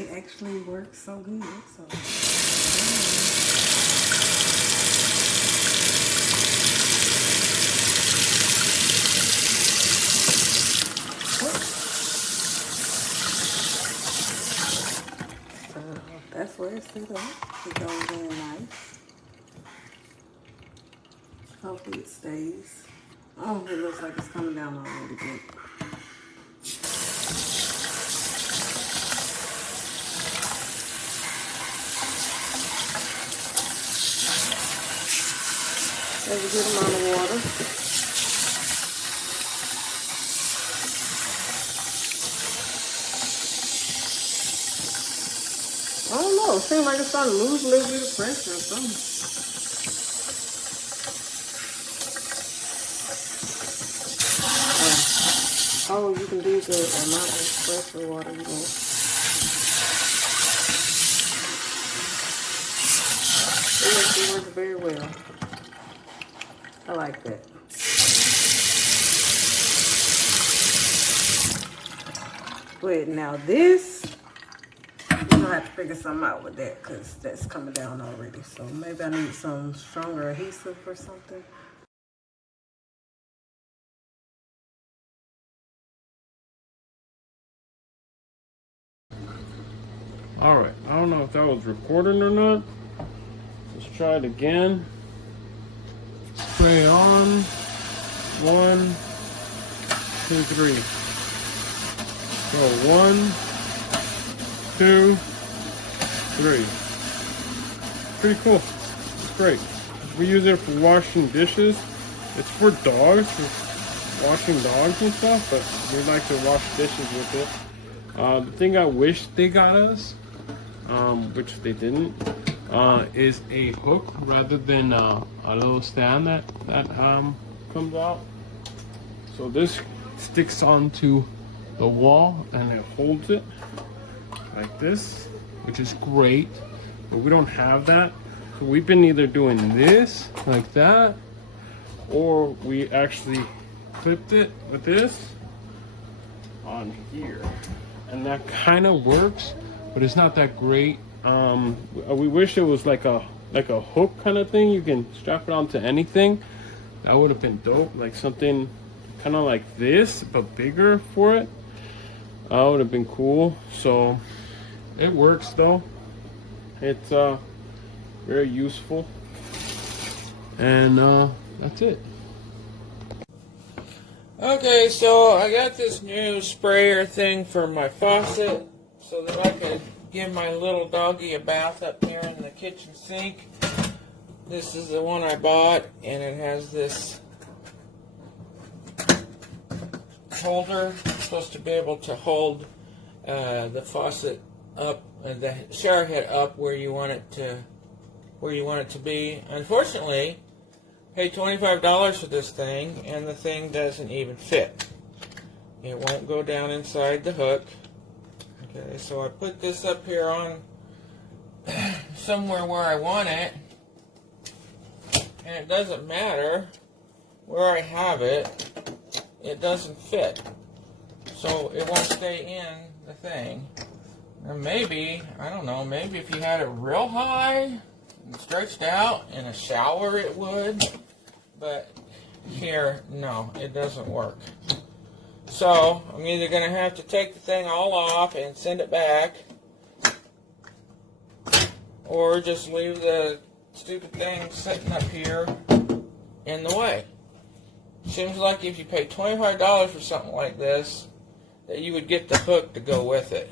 It actually works so good. So. So that's where it's set up. It goes in nice. Hopefully it stays. Oh, it looks like it's coming down already good. There's a good amount of water. I don't know. It seems like it's starting to lose a little bit of pressure or something. Oh, you can do the amount of pressure water you want. It works very well. I like that. But now this, we're gonna have to figure something out with that because that's coming down already. So maybe I need some stronger adhesive or something. Alright, I don't know if that was recording or not. Let's try it again. Spray on. 1, 2, 3. So 1, 2, 3. Pretty cool. It's great. We use it for washing dishes. It's for dogs, for washing dogs and stuff, but we like to wash dishes with it. The thing I wish they got us, which they didn't, is a hook rather than a little stand that comes out. So this sticks onto the wall and it holds it like this, which is great, but we don't have that. So we've been either doing this like that, or we actually clipped it with this on here, and that kind of works, but it's not that great. We wish it was like a hook kind of thing. You can strap it onto anything. That would have been dope, like something kind of like this but bigger for it. That would have been cool. So it works though. It's very useful, and that's it. Okay, so I got this new sprayer thing for my faucet so that I could give my little doggy a bath up here in the kitchen sink. This is the one I bought, and it has this holder. It's supposed to be able to hold the faucet up, the shower head up where you want it to be. Unfortunately, paid $25 for this thing, and the thing doesn't even fit. It won't go down inside the hook. Okay, so I put this up here on somewhere where I want it, and it doesn't matter where I have it, it doesn't fit. So it won't stay in the thing. And maybe, I don't know, maybe if you had it real high and stretched out in a shower it would, but here, no, it doesn't work. So I'm either going to have to take the thing all off and send it back, or just leave the stupid thing sitting up here in the way. Seems like if you pay $25 for something like this, that you would get the hook to go with it.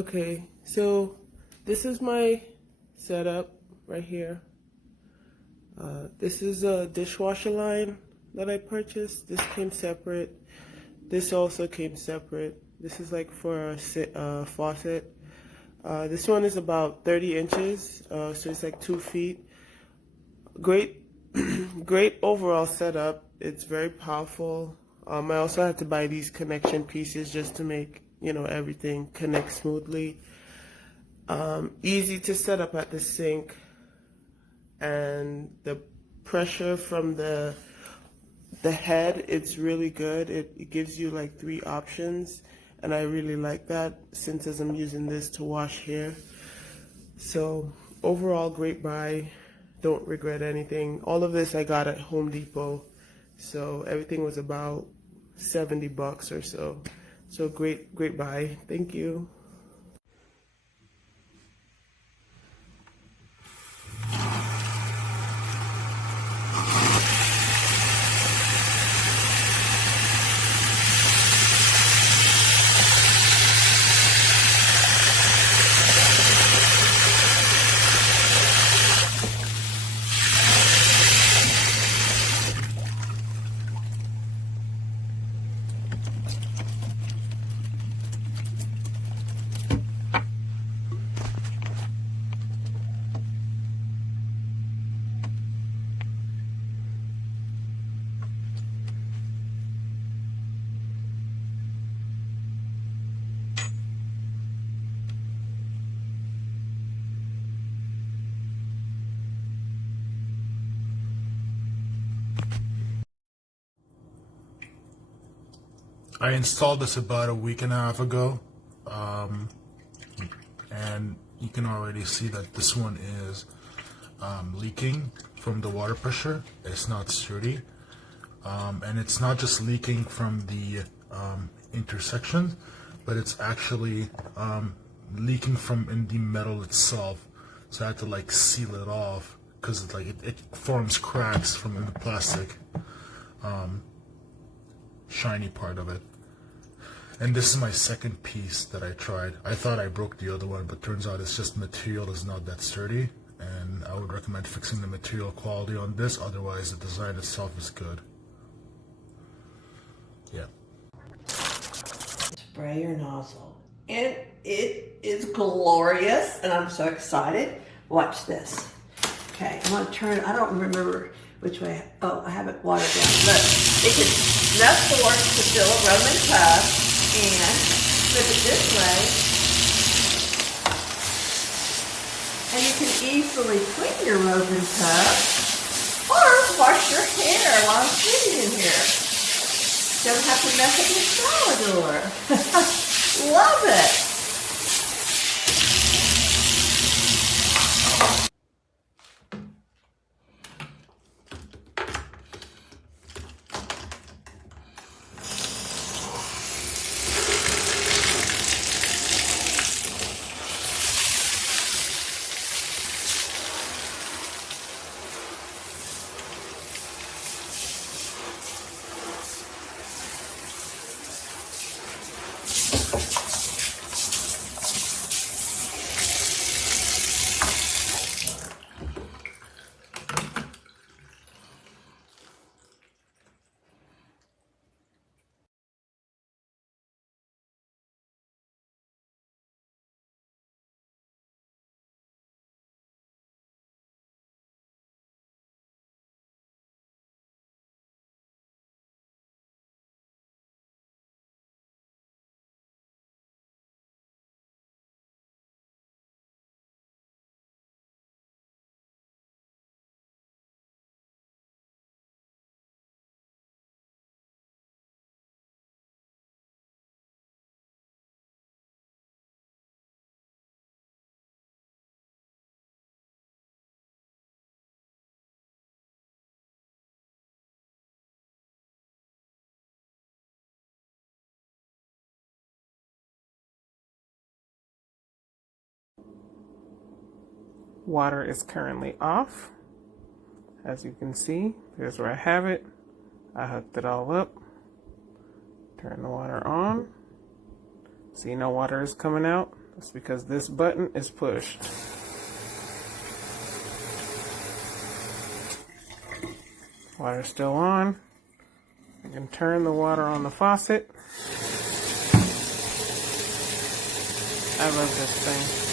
Okay, so this is my setup right here. This is a dishwasher line that I purchased. This came separate. This also came separate. This is like for a faucet. This one is about 30 inches, so it's like 2 feet. Great, great overall setup. It's very powerful. I also had to buy these connection pieces just to make, you know, everything connect smoothly. Easy to set up at the sink, and the pressure from the head, it's really good. It gives you like 3 options, and I really like that since as I'm using this to wash hair. So overall, great buy. Don't regret anything. All of this I got at Home Depot, so everything was about $70 or so. So great buy. Thank you. I installed this about a week and a half ago, and you can already see that this one is leaking from the water pressure. It's not sturdy, and it's not just leaking from the intersection, but it's actually leaking from in the metal itself. So I had to like seal it off because it forms cracks from in the plastic. Shiny part of it. And this is my second piece that I tried. I thought I broke the other one, but turns out it's just material is not that sturdy, and I would recommend fixing the material quality on this, otherwise the design itself is good. Yeah. Sprayer nozzle, and it is glorious, and I'm so excited. Watch this. Okay, I'm gonna turn. I don't remember which way. Oh, I have it watered down. Look, it can enough force to fill a Roman tub, and flip it this way, and you can easily clean your Roman tub or wash your hair while sitting in here. Don't have to mess up your shower door. Love it. Water is currently off. As you can see, there's where I have it. I hooked it all up. Turn the water on. See, no water is coming out. It's because this button is pushed. Water's still on. You can turn the water on the faucet. I love this thing.